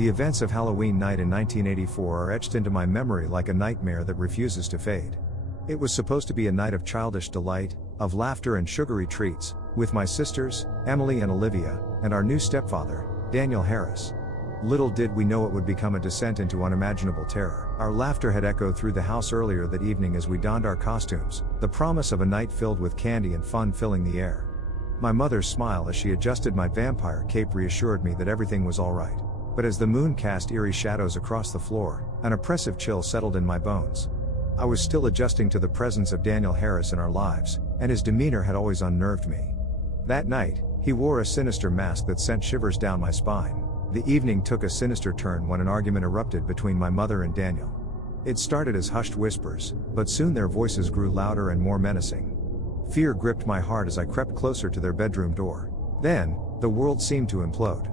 The events of Halloween night in 1984 are etched into my memory like a nightmare that refuses to fade. It was supposed to be a night of childish delight, of laughter and sugary treats, with my sisters, Emily and Olivia, and our new stepfather, Daniel Harris. Little did we know it would become a descent into unimaginable terror. Our laughter had echoed through the house earlier that evening as we donned our costumes, the promise of a night filled with candy and fun filling the air. My mother's smile as she adjusted my vampire cape reassured me that everything was all right. But as the moon cast eerie shadows across the floor, an oppressive chill settled in my bones. I was still adjusting to the presence of Daniel Harris in our lives, and his demeanor had always unnerved me. That night, he wore a sinister mask that sent shivers down my spine. The evening took a sinister turn when an argument erupted between my mother and Daniel. It started as hushed whispers, but soon their voices grew louder and more menacing. Fear gripped my heart as I crept closer to their bedroom door. Then, the world seemed to implode.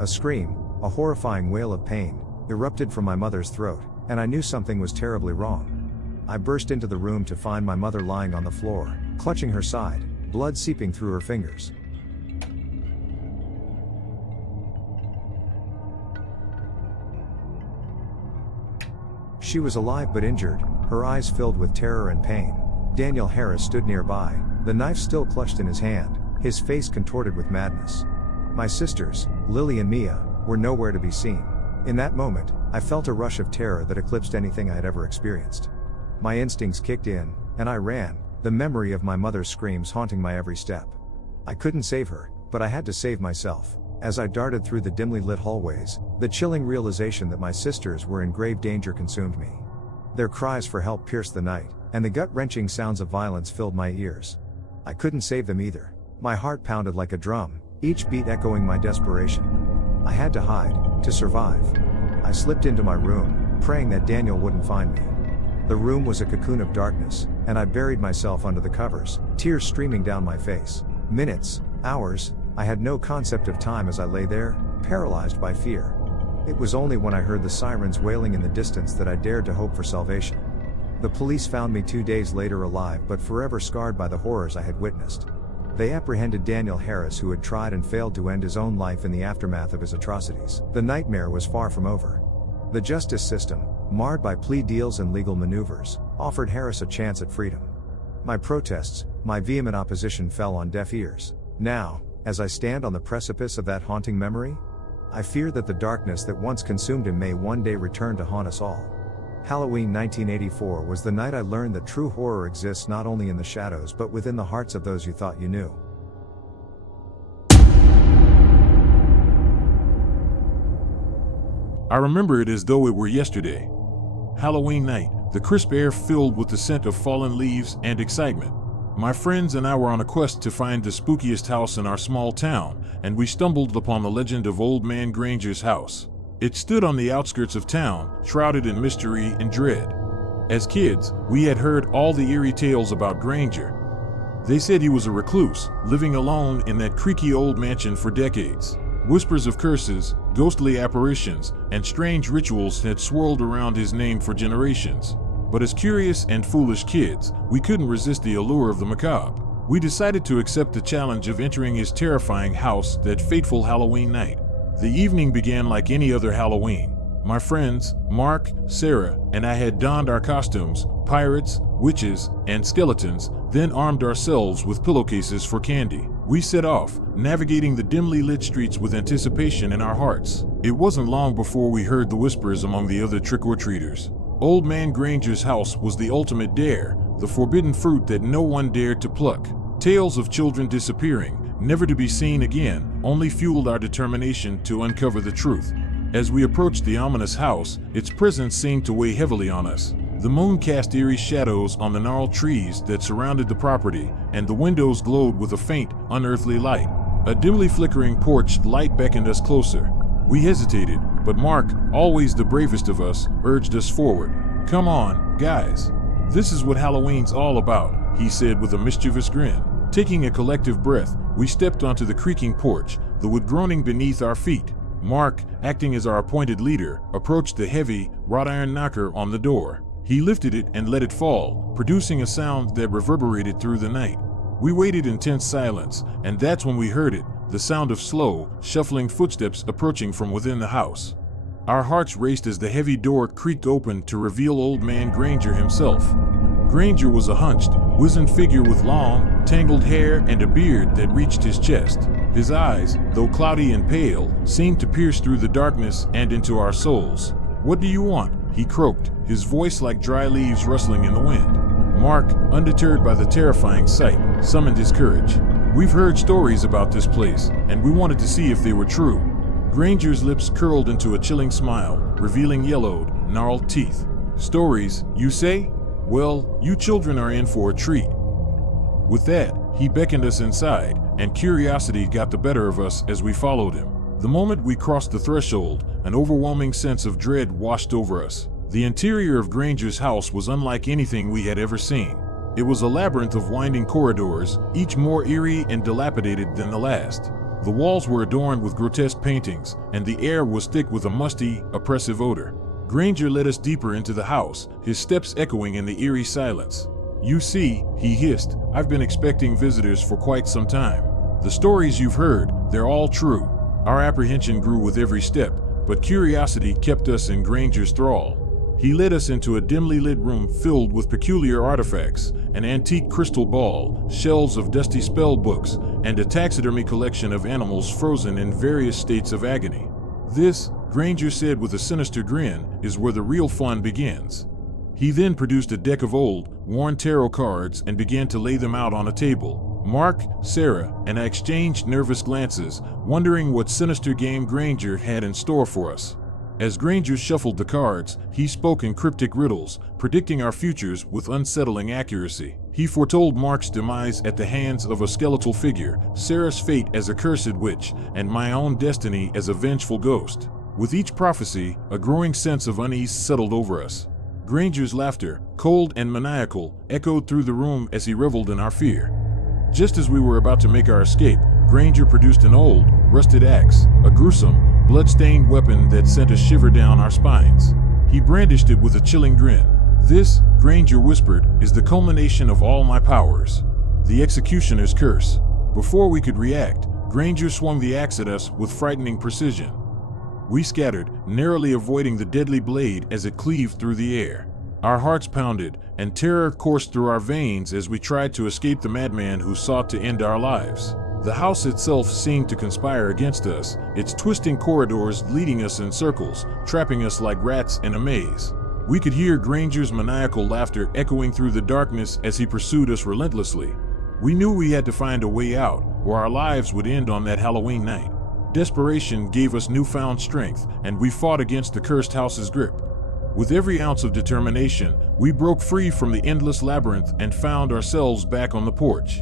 A scream, a horrifying wail of pain, erupted from my mother's throat, and I knew something was terribly wrong. I burst into the room to find my mother lying on the floor, clutching her side, blood seeping through her fingers. She was alive but injured, her eyes filled with terror and pain. Daniel Harris stood nearby, the knife still clutched in his hand, his face contorted with madness. My sisters, Lily and Mia, were nowhere to be seen. In that moment, I felt a rush of terror that eclipsed anything I had ever experienced. My instincts kicked in, and I ran, the memory of my mother's screams haunting my every step. I couldn't save her, but I had to save myself. As I darted through the dimly lit hallways, the chilling realization that my sisters were in grave danger consumed me. Their cries for help pierced the night, and the gut-wrenching sounds of violence filled my ears. I couldn't save them either. My heart pounded like a drum, each beat echoing my desperation. I had to hide, to survive. I slipped into my room, praying that Daniel wouldn't find me. The room was a cocoon of darkness, and I buried myself under the covers, tears streaming down my face. Minutes, hours, I had no concept of time as I lay there, paralyzed by fear. It was only when I heard the sirens wailing in the distance that I dared to hope for salvation. The police found me 2 days later alive but forever scarred by the horrors I had witnessed. They apprehended Daniel Harris, who had tried and failed to end his own life in the aftermath of his atrocities. The nightmare was far from over. The justice system, marred by plea deals and legal maneuvers, offered Harris a chance at freedom. My protests, my vehement opposition fell on deaf ears. Now, as I stand on the precipice of that haunting memory, I fear that the darkness that once consumed him may one day return to haunt us all. Halloween 1984 was the night I learned that true horror exists not only in the shadows but within the hearts of those you thought you knew. I remember it as though it were yesterday. Halloween night, the crisp air filled with the scent of fallen leaves and excitement. My friends and I were on a quest to find the spookiest house in our small town, and we stumbled upon the legend of Old Man Granger's house. It stood on the outskirts of town, shrouded in mystery and dread. As kids, we had heard all the eerie tales about Granger. They said he was a recluse, living alone in that creaky old mansion for decades. Whispers of curses, ghostly apparitions, and strange rituals had swirled around his name for generations. But as curious and foolish kids, we couldn't resist the allure of the macabre. We decided to accept the challenge of entering his terrifying house that fateful Halloween night. The evening began like any other Halloween. My friends, Mark, Sarah, and I had donned our costumes, pirates, witches, and skeletons, then armed ourselves with pillowcases for candy. We set off, navigating the dimly lit streets with anticipation in our hearts. It wasn't long before we heard the whispers among the other trick-or-treaters. Old Man Granger's house was the ultimate dare, the forbidden fruit that no one dared to pluck. Tales of children disappearing, never to be seen again, only fueled our determination to uncover the truth. As we approached the ominous house, its presence seemed to weigh heavily on us. The moon cast eerie shadows on the gnarled trees that surrounded the property, and the windows glowed with a faint, unearthly light. A dimly flickering porch light beckoned us closer. We hesitated, but Mark, always the bravest of us, urged us forward. "Come on, guys. This is what Halloween's all about," he said with a mischievous grin. Taking a collective breath, we stepped onto the creaking porch, the wood groaning beneath our feet. Mark, acting as our appointed leader, approached the heavy, wrought iron knocker on the door. He lifted it and let it fall, producing a sound that reverberated through the night. We waited in tense silence, and that's when we heard it, the sound of slow, shuffling footsteps approaching from within the house. Our hearts raced as the heavy door creaked open to reveal Old Man Granger himself. Granger was a hunched, wizened figure with long, tangled hair and a beard that reached his chest. His eyes, though cloudy and pale, seemed to pierce through the darkness and into our souls. "What do you want?" he croaked, his voice like dry leaves rustling in the wind. Mark, undeterred by the terrifying sight, summoned his courage. "We've heard stories about this place, and we wanted to see if they were true." Granger's lips curled into a chilling smile, revealing yellowed, gnarled teeth. "Stories, you say? Well, you children are in for a treat." With that, he beckoned us inside, and curiosity got the better of us as we followed him. The moment we crossed the threshold, an overwhelming sense of dread washed over us. The interior of Granger's house was unlike anything we had ever seen. It was a labyrinth of winding corridors, each more eerie and dilapidated than the last. The walls were adorned with grotesque paintings, and the air was thick with a musty, oppressive odor. Granger led us deeper into the house, his steps echoing in the eerie silence. "You see," he hissed, "I've been expecting visitors for quite some time. The stories you've heard, they're all true." Our apprehension grew with every step, but curiosity kept us in Granger's thrall. He led us into a dimly lit room filled with peculiar artifacts, an antique crystal ball, shelves of dusty spell books, and a taxidermy collection of animals frozen in various states of agony. "This," Granger said with a sinister grin, "is where the real fun begins." He then produced a deck of old, worn tarot cards and began to lay them out on a table. Mark, Sarah, and I exchanged nervous glances, wondering what sinister game Granger had in store for us. As Granger shuffled the cards, he spoke in cryptic riddles, predicting our futures with unsettling accuracy. He foretold Mark's demise at the hands of a skeletal figure, Sarah's fate as a cursed witch, and my own destiny as a vengeful ghost. With each prophecy, a growing sense of unease settled over us. Granger's laughter, cold and maniacal, echoed through the room as he reveled in our fear. Just as we were about to make our escape, Granger produced an old, rusted axe, a gruesome, blood-stained weapon that sent a shiver down our spines. He brandished it with a chilling grin. "This," Granger whispered, "is the culmination of all my powers. The executioner's curse." Before we could react, Granger swung the axe at us with frightening precision. We scattered, narrowly avoiding the deadly blade as it cleaved through the air. Our hearts pounded, and terror coursed through our veins as we tried to escape the madman who sought to end our lives. The house itself seemed to conspire against us, its twisting corridors leading us in circles, trapping us like rats in a maze. We could hear Granger's maniacal laughter echoing through the darkness as he pursued us relentlessly. We knew we had to find a way out, or our lives would end on that Halloween night. Desperation gave us newfound strength, and we fought against the cursed house's grip. With every ounce of determination, we broke free from the endless labyrinth and found ourselves back on the porch.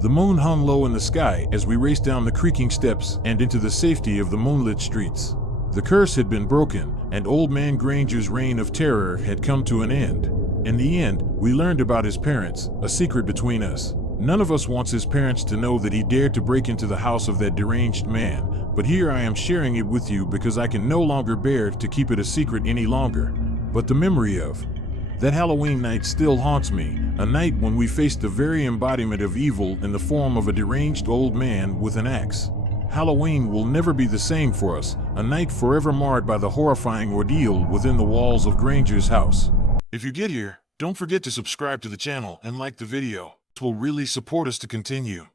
The moon hung low in the sky as we raced down the creaking steps and into the safety of the moonlit streets. The curse had been broken, and Old Man Granger's reign of terror had come to an end. In the end, we learned about his parents, a secret between us. None of us wants his parents to know that he dared to break into the house of that deranged man, but here I am sharing it with you because I can no longer bear to keep it a secret any longer. But the memory of that Halloween night still haunts me, a night when we faced the very embodiment of evil in the form of a deranged old man with an axe. Halloween will never be the same for us, a night forever marred by the horrifying ordeal within the walls of Granger's house. If you get here, don't forget to subscribe to the channel and like the video. It will really support us to continue.